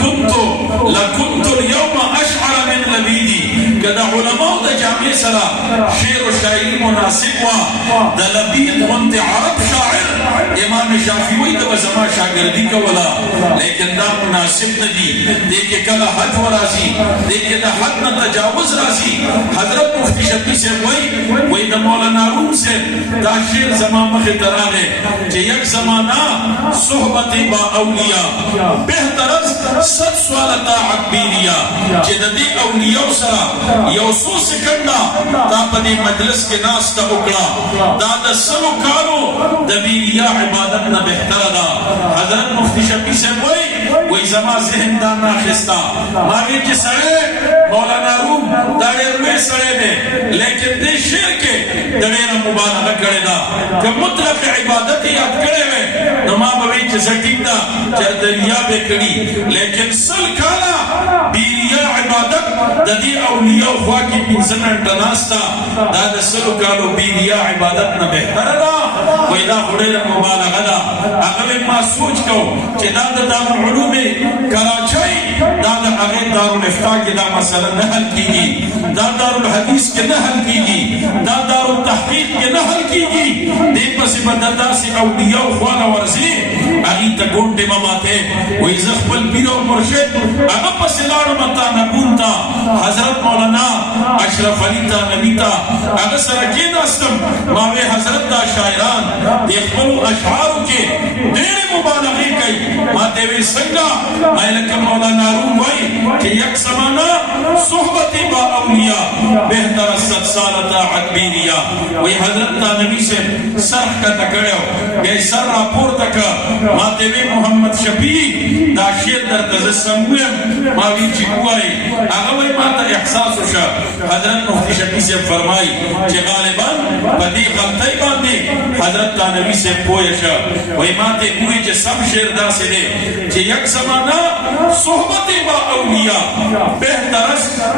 لکنت اليوم اشعر من لبیدی کہ دا علماء دا جامع سرا شعر و شاعری مناسب وا دا لبید غنت عرب شاعر امام شافعی وی دا زما شاگردی کولا لیکن دا مناسب ندی دیکھے کلا حج و رازی دیکھے دا حد نہ تجاوز رازی حضرت مفتی شفیع سے وی دا مولانا روم سے دا شعر زمان مخدرہ ہے کہ یک زمانہ صحبت با اولیاء بہتر از 100 سوال طاعت بیریا کہ دا دی اولیاء سرا یوسو سکنڈا دا پدی مجلس کے ناس تا اکڑا دا دا سلو کارو دا بیریا عبادت نہ بہتر دا حضرت مفتی شفیع سے وی زمان ذہن دا ناخستا ماوی کی سڑے مولانا روم داڑے روئے سڑے دے لیکن دے شیر کے دڑیرہ مبارکہ کرے دا کہ مطلق عبادت یاد کرے ہوئے نما بوئی چی سٹک دا چر دریا بے کڑی لیکن سل کالا بیریا عبادت دا دی اولیاء خواہ کی پنزنن ٹناستا دا دا سل کالو بیریا عبادت نہ بہتر دا وی دا خڑیر مبارکہ دا اگر ما سوچ کو چی دا دا دار العلوم کراچائی دا دا اغیر دار الافتاء کی دا مسئلہ نہ حل کی گی دا دار الحدیث کے نہ حل کی گی دا دار التحقیق کے نہ حل کی گی دے پسی بددا سے اولیاء خوانا ورزی اگی تا گونڈے مماتے وی زخبل پیر و مرشد اگا پسی لارمتا نبونتا حضرت مولانا اشرف علی تا نبیتا اگا سرکی داستم ماوے حضرت دا شاعران دیکھلو اشعارو کے دیر مبالغی کئی ماتے وی سنگا مائلک مولانا روم وی کہ یک سمانا صحبت با اولیاء بہتر 100 سال طاعت بیریا وی حضرت تا نبی سے سرح کا تکڑیو گئی سر راپور تک ماتے وی محمد شفیع دا شیر در تزسمویم ماوی چکوائی اگوی ماتا احساس شا حضرت مفتی شفیع سے فرمائی کہ غالباً بدی غلطائی باندی حضرت تا نبی سے پویشا وی ماتے ہوئی کہ سب شیر دا سے دے کہ یک زمانہ صحبت با اولیاء بہتر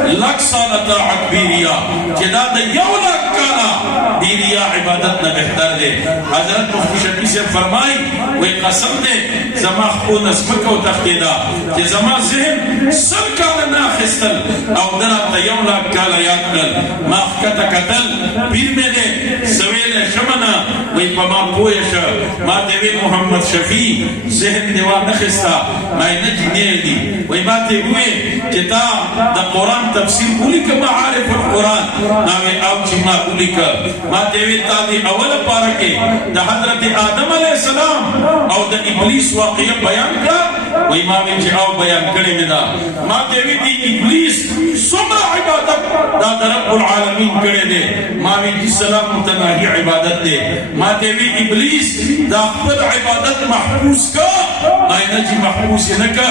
100 سال طاعت بیریا کہ دا دا یو لاکھ کالا بیریا عبادت نہ بہتر دے حضرت مفتی شفیع سے فرمائی وی قسم دے زما خو نسمک و تختیدہ کہ زما ذہن سر کالا ناخستل او دنا تا یو لاکھ کالا یاد کل ما اخکتا قتل پیر میں دے سویل شمنا وی پما پویشا ما دیوی محمد شفیع ذہن دیوا نخستا ما نجی نیدی وی باتے ہوئے کہ تا دا قرآن تفسیر اولی کا معارف القرآن ناوی آو چی ما اولی کا ما دیوی تا دی اول پارکے دا حضرت آدم علیہ السلام او دا ابلیس واقعی بیان کا وی ماوی چی آو بیان کرے میں دا ما دیوی دی ابلیس سمرا عبادت دا دا رب العالمین کرے دے ماوی جی سلام متناہی عبادت دے ما دیوی ابلیس دا خبر عبادت محبوس کا آئینہ جی محبوس نکا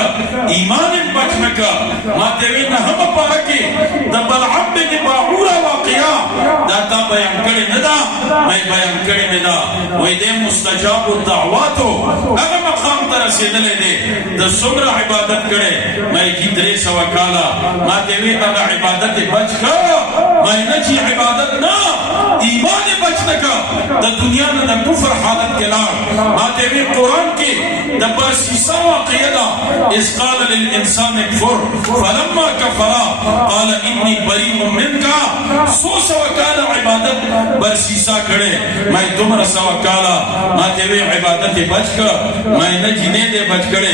ایمان بچ نکا ما دیوی نہم پارکے دا بلعب بن باعورا واقعا دا تا بیان کرے ندا میں بیان کرے ندا وی دے مستجاب الدعواتو اگر مقام ترسی دلے دے دا سمرا عبادت کرے میں جی 300 کالا ما دیوی اگر عبادت بچ کا میں نجی عبادت نا ایمان بچ نکا دا دنیا نا دا کفر حالت کے لار ما دیوی قرآن کی دا برسیسا واقعیدہ اس قال للانسان اکفر فلما کفرا قال انی بریم من کا 100 کالا عبادت برسیسا کرے میں تمہر 100 کالا ما دیوی عبادت بچ کا میں نجی نے دے بچ کرے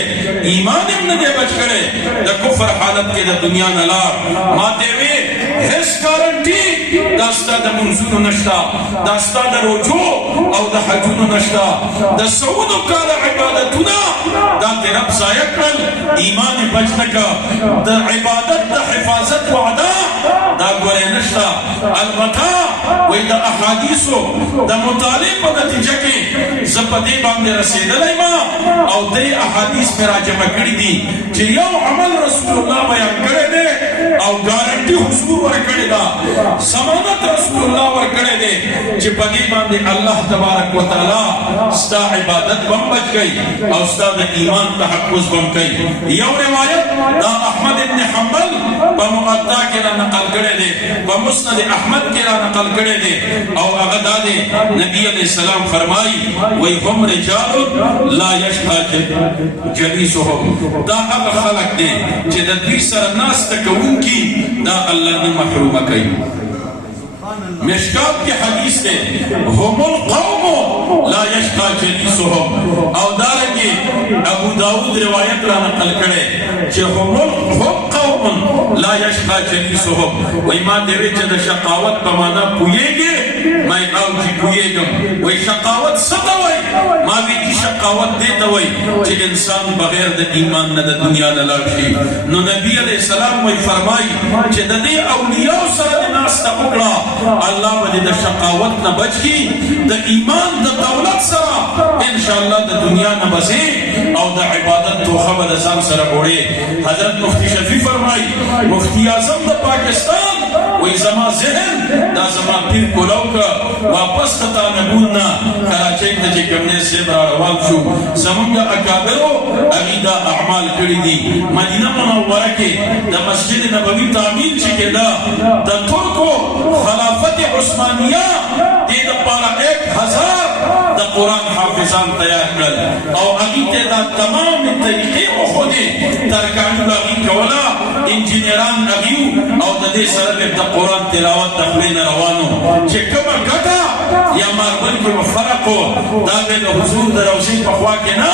ایمان ابن دے بچ کرے دا کفر حالت کے دا دنیا نا لار ما دیوی حس گارنٹی داستا دا منزون نشتا داستا دا رجوع او دا حجون نشتا دا سعود کالا عبادتنا دا تی رب سایکل ایمان بچنکا دا عبادت دا حفاظت وعدا دا گوئے نشتا البتا وی دا احادیثو دا مطالب و نتیجہ کی زپدی باندے رسید لیما او دے احادیث میرا جمع کری دی چی یو عمل رسول اللہ بیان کرے دے او گارنٹی حضور ورکڑے دا سمانت رسول اللہ ورکڑے دے چی پدی باندے اللہ تبارک و تعالی ستا عبادت بم بچ گئی او ستا دا ایمان تحقوز بم گئی یو روایت دا احمد ابن حنبل په موطا کې را نقل کړی دی په مسند احمد کې را نقل کړی دی او هغه دا دی نبی علیہ السلام فرمایي وای هم رجال لا یشهى جلیسهم دا هغه خلق دی چې د دوی سره ناسته کوونکي دا الله نه محرومه کوي مشکات کی حدیث ہے هم القوم لا یشقى جلیسهم او دارنگی ابو داود روایت را نقل کرے کہ هم قوم لا یشقى جلیسهم و ایمان دیوے چھ دا شقاوت بمانا پوئے گے میں او جی پوئے گم وی شقاوت ستا وی ما بیتی شقاوت دیتا وی چھ انسان بغیر دا ایمان نا دا دنیا نلاشی نو نبی علیہ السلام وی فرمائی چھ دا دی اولیاء سر ناس تا اکڑا اللہ بدی دا شقاوت نہ بچ کی دا ایمان دا دولت سرا انشاءاللہ دا دنیا نہ بسے او دا عبادت تو خبر ازام سرا بوڑے حضرت مفتی شفیع فرمائی مفتی اعظم دا پاکستان وی زما ذہن دا زما پیر کولو کا واپس خطا نبودنا کراچے دا جے کمنے سے برا روان شو زمانگا اکابرو اغیدہ اعمال کری دی مدینہ منورہ کے دا مسجد نبوی تعمیل چکے دا ترکو خلافت عثمانیہ دید پارا 1000 دا قرآن حافظان تیار کر او اگیتے دا تمام طریقے اخودے ترکانو لگی کولا انجینیران اگیو او دا دے سرب دا قرآن تلاوت دخلین روانو چے کمر کتا یا ماربن کے مفرقو دا بے دا حضور دا روزی پخوا کے نا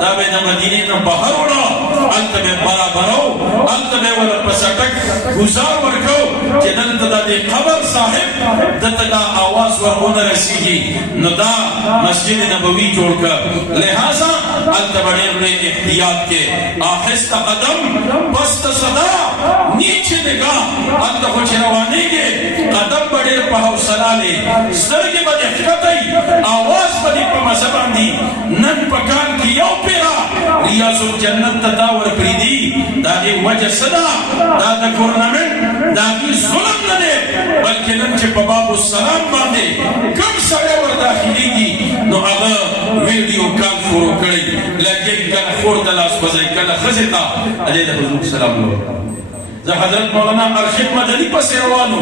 دا بے دا مدینی نا بہر وڑا علت بے بارا برو علت بے والا پسکک گزار ورکو چے دلتا دا دے قبر صاحب دلتا دا آواز ورمون رسیگی نو دا مسجد نبوی جوڑ کر لہذا علت بڑے بڑے احتیاط کے آہستہ قدم بست صدا نیچے نگاہ علت خوچ روانے کے قدم بڑے پہو سلالے سرگی بدے حقتائی آواز بدے پا مذہبان دی نن پکان کی یو پیرا ریاض الجنت تداور پریدی دا دے وجہ صدا دا دا گورنمنٹ دا دی ظلم ندے بلکہ ننچے پا باب السلام باندے کم سڑے ور داخلی دی نو اگر ویڈیو کال فورو کڑی لگے کل خور دلاس بزائی کل خزتا علیہ دا حضور سلام لو دا حضرت مولانا ارشد مدنی پسی روانو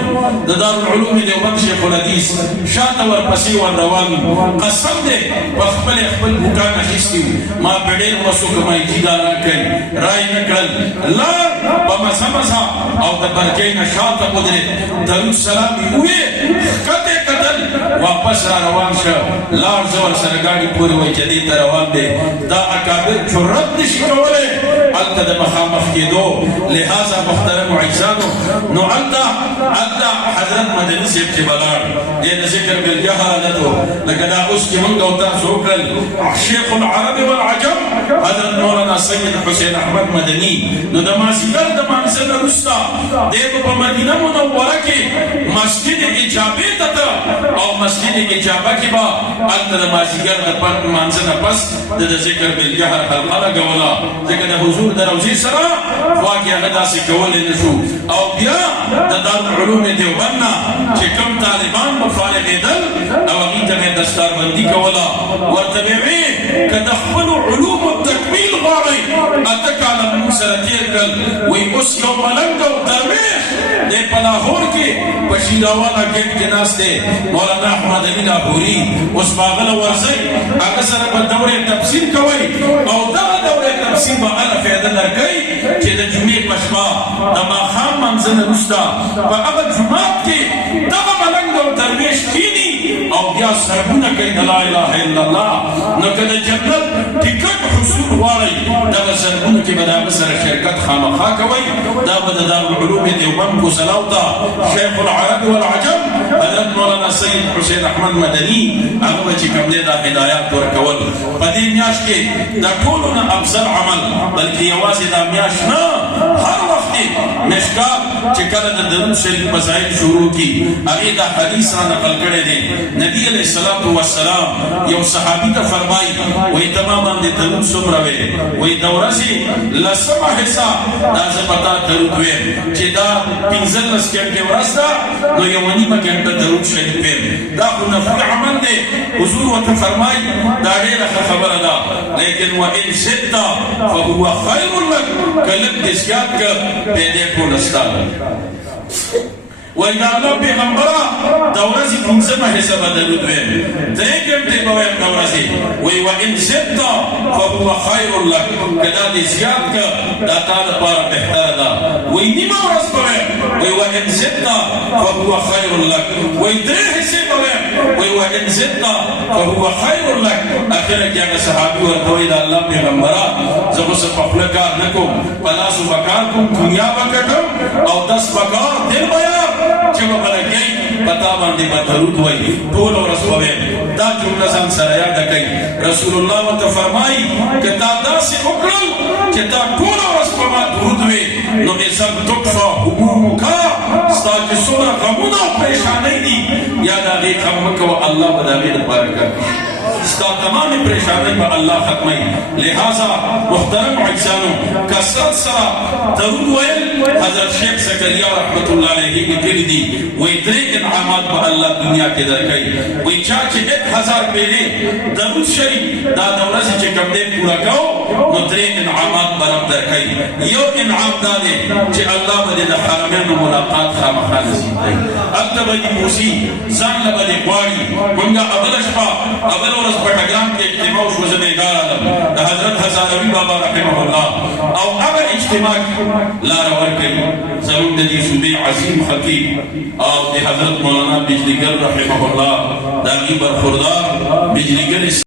دا دار العلوم دیوبند شیخ الحدیث شاعت ور پسی ور روانو قسم دے پخپل اخپل بکان خستیو ما بڑیر وسو کمائی جیدہ نہ کئی رائی نکل لار بمزا او دا برکین شاعت قدرت درود سلامی ہوئے قطع قدل واپس را روان شا لار زور سرگاڑی پوری وی جدید روان دے دا اکابر چرد نشی کولے علتا دا مخامخ کی دو لہذا محترم عیسانو نو علتا حضرت مدنی سیب چی بلار دین ذکر بالجہالتو لکدا اس کی منگا ہوتا سوکل شیخ العرب والعجم حضرت مولانا سید حسین احمد مدنی نو دا مازیگر دا منزل رستا دیو پا مدینہ منورہ کی مسجد اجابی تتا او مسجد اجابہ کی با علتا دا مازیگر دا منزل پس دا ذکر بالجہال حلقہ لگولا ذکر دا حضور دا روزی سرا واقعی اغدا سے کول نشو او بیا دا دار علوم دیوبندنا چه کم طالبان مفارغ دل او اغیتا میں دستار بندی کولا ورطبیعی که دخبل علوم التکمیل غاری اتکا لمن سرطیر کل وی اس یو ملنگ و درویش دے پلاہور کے بشیراوانا گیٹ کے ناس دے مولانا احمد علی لاہوری اس باغل ورزی اکسر پر دور تفسیر کوئی او دا دور تفسیر با علف ایدن رکئی چه دا جمعی پشما دا ما خام منزل رستا و اگر جمعات کے دا ملنگ و درویش کینی او بیا سربونا کئی لا الہ الا اللہ نکد جنت ٹکٹ حصول واری دا سربونا کی بدا بسر شرکت خامخا کوئی دا بدا دا علوم دیوبند کو سلاوتا شیخ العرب والعجم حضرت مولانا سید حسین احمد مدنی اگو چکم دے دا ہدایات ورکول پدی میاش کے دا کولونا افضل عمل بلکہ یوازی دا میاش نا ہر وقت مشکات چکر دا درود شریف مسائل شروع کی اگی دا حدیث را نقل کرے دے نبی علیہ السلام یو صحابی تا فرمائی وی تماما دے درود سمروے وی دورسی لسمہ حصہ دا زبتا درود وے چی دا پینزل لس گھنٹے ورستا نو یو نیمہ گھنٹہ درود شریف وے دا خو نفع عمل دے حضور ورته فرمایي دا ډېره ښه خبره ده لیکن وان زدت فهو خیر لك که لږ دې زیات کړه دی دې ټوله ستا ده وای دا الله پیغمبره د ورځې پنځمه حصه به درود ویم 3 ګنټې به ویم د ورځې وای وان زدت فهو خیر لك که دا دې زیات کړه دا تا لپاره بهتره ده وای نیمه ورځ به ویم وای وان زدت فهو خیر لك وای 3 حصې به ویم وای وان زدت فهو خیر لك اخره کې هغه صحابي ورته وایي د الله پیغمبره زه خو څه په خوله کار نه کوم په لاسو به کار کوم دنیا به کټم او دس به کار دل به یار چې به بلګئ په تا باندې به درود وایي ټوله ورځ به ویم دا جمله ځان سره یاده کوي رسول الله ورته فرمایي که تا داسې وکړل چې تا ټوله ورځ په ما درود وې نو اذا تکفى همومک ستا چې څومره غمونه او پریشانۍ دي یا د هغې غم مه کوه الله به د هغې دپاره کوي ستا تمام پریشانی با اللہ ختمی لہذا محترم عزیزانو کثرت سرا درود ویل حضرت شیخ زکریا رحمت اللہ علیہ لکلی دی وی 3 انعامات با اللہ دنیا کے در گئی وی چاچے 1000 پیلے درود شریف دا دورسی چے کم دے پورا کہو نو 3 انعامات برم در گئی یو انعام دانے چے اللہ بدے دا حرمین ملاقات خامخا نصیب دے اکتبا دی موسی زان لبدے قواری منگا اولشپا اول ورځ په ټګرام کې اجتماع شو زه بېګار آدم د حضرت هزاروي بابا رحمه الله او هغه اجتماع لاره ورکوي زموږ د دې صوبې عظیم خطیب او د حضرت مولانا بجلیګر رحمه الله د هغې برخوردار بجلیګر